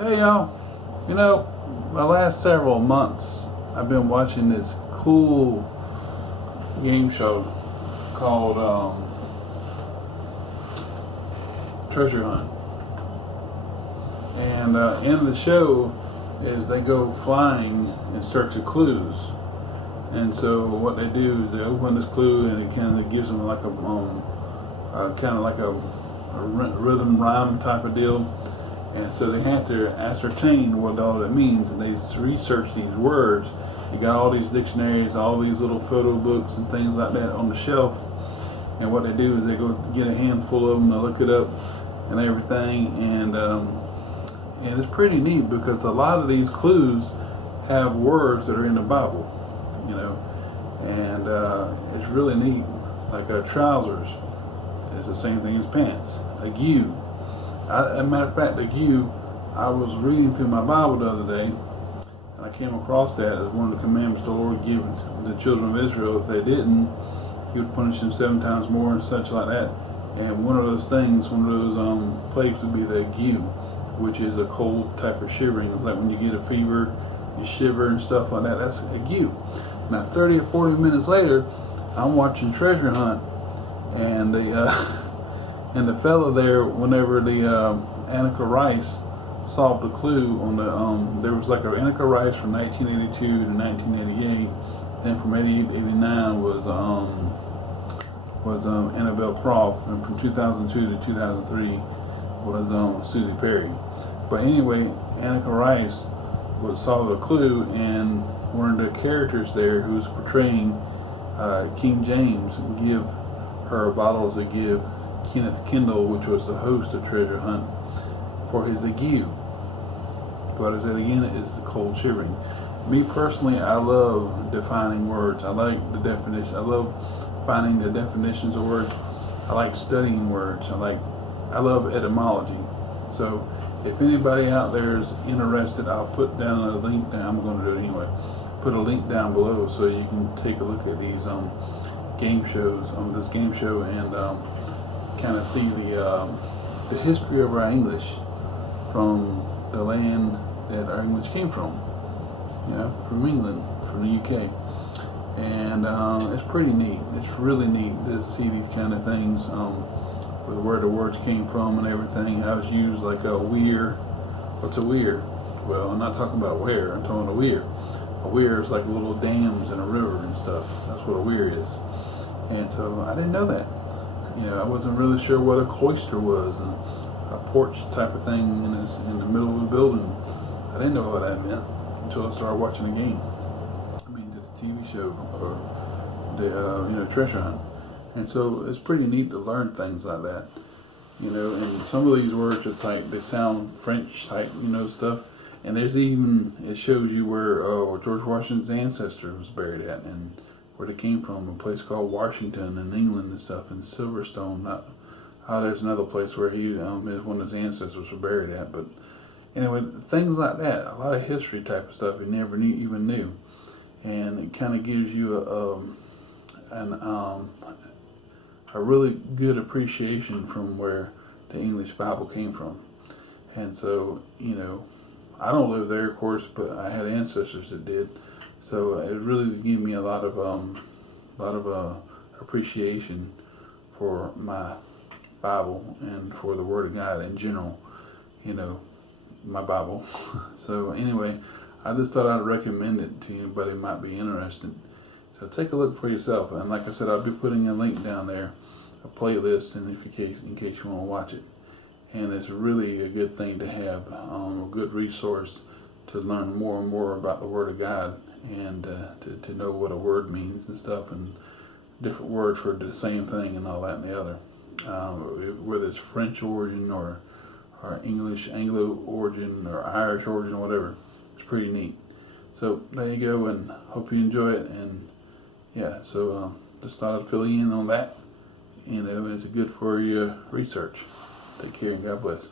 Hey y'all, the last several months I've been watching this cool game show called Treasure Hunt. And in the show is they go flying in search of clues. And so what they do is they open this clue and it kind of gives them like a kind of like a rhythm rhyme type of deal. And so they have to ascertain what all that means, and they research these words. You got all these dictionaries, all these little photo books and things like that on the shelf. And what they do is they go get a handful of them, they look it up and everything, and it's pretty neat because a lot of these clues have words that are in the Bible, and it's really neat. Like trousers is the same thing as pants. A U. As a matter of fact, I was reading through my Bible the other day, and I came across that as one of the commandments the Lord gave to the children of Israel. If they didn't, He would punish them 7 times more and such like that. And one of those plagues would be the ague, which is a cold type of shivering. It's like when you get a fever, you shiver and stuff like that. That's ague. Now, 30 or 40 minutes later, I'm watching Treasure Hunt, and and the fella there, whenever the Annika Rice solved the clue on the, there was like a Annika Rice from 1982 to 1988. Then from 88 to 89 was Annabelle Croft, and from 2002 to 2003 was Susie Perry. But anyway, Annika Rice would solve the clue, and one of the characters there who was portraying King James give her a bottle to give Kenneth Kendall, which was the host of Treasure Hunt, for his ague. But as I said again, it is the cold shivering. Me personally, I love defining words. I like the definition. I love finding the definitions of words. I like studying words. I love etymology. So if anybody out there is interested, I'll put down a link. I'm going to do it anyway. Put a link down below so you can take a look at these game shows, this game show, and kind of see the history of our English from the land that our English came from, from England, from the UK. And it's pretty neat. It's really neat to see these kind of things, with where the words came from and everything, how it's used, like a weir. What's a weir? Well, I'm not talking about where, I'm talking about a weir. A weir is like little dams in a river and stuff. That's what a weir is. And so I didn't know that. I wasn't really sure what a cloister was, and a porch type of thing in the middle of a building. I didn't know what that meant until I started watching the game. The TV show, or the Treasure Hunt. And so it's pretty neat to learn things like that. And some of these words are like, they sound French type, stuff. And there's even, it shows you where George Washington's ancestor was buried at, and where they came from, a place called Washington in England and stuff, in Silverstone. There's another place where one of his ancestors were buried at. But anyway, things like that, a lot of history type of stuff you never even knew. And it kind of gives you a really good appreciation from where the English Bible came from. And so, I don't live there, of course, but I had ancestors that did. So it really gave me a lot of appreciation for my Bible and for the Word of God in general. My Bible. So anyway, I just thought I'd recommend it to anybody who might be interested. So take a look for yourself. And like I said, I'll be putting a link down there, a playlist, and in case you want to watch it. And it's really a good thing to have, a good resource to learn more and more about the Word of God, and to know what a word means and stuff, and different words for the same thing and all that and the other. Whether it's French origin or English, Anglo origin, or Irish origin, or whatever. It's pretty neat. So there you go, and hope you enjoy it. And so just thought I'd fill you in on that. It's good for your research. Take care and God bless.